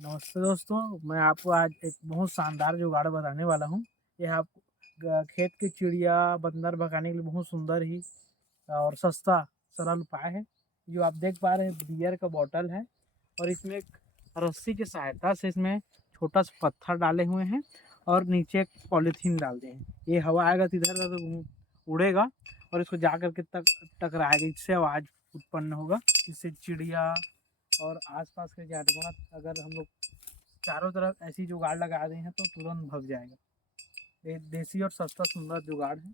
नमस्ते दोस्तों, मैं आपको आज एक बहुत शानदार जुगाड़ बताने वाला हूँ। यह आप खेत की चिड़िया, बंदर भगाने के लिए बहुत सुंदर ही और सस्ता सरल उपाय है। जो आप देख पा रहे हैं बियर का बॉटल है और इसमें एक रस्सी की सहायता से इसमें छोटा सा पत्थर डाले हुए हैं और नीचे एक पॉलीथीन डाल दिए हैं। ये हवा आएगा तो इधर उड़ेगा और इसको जा कर के टकराएगा, इससे आवाज़ उत्पन्न होगा। इससे चिड़िया और आसपास के जानवर, अगर हम लोग चारों तरफ ऐसी जुगाड़ लगा दें हैं तो तुरंत भग जाएगा। ये देसी और सस्ता सुंदर जुगाड़ है।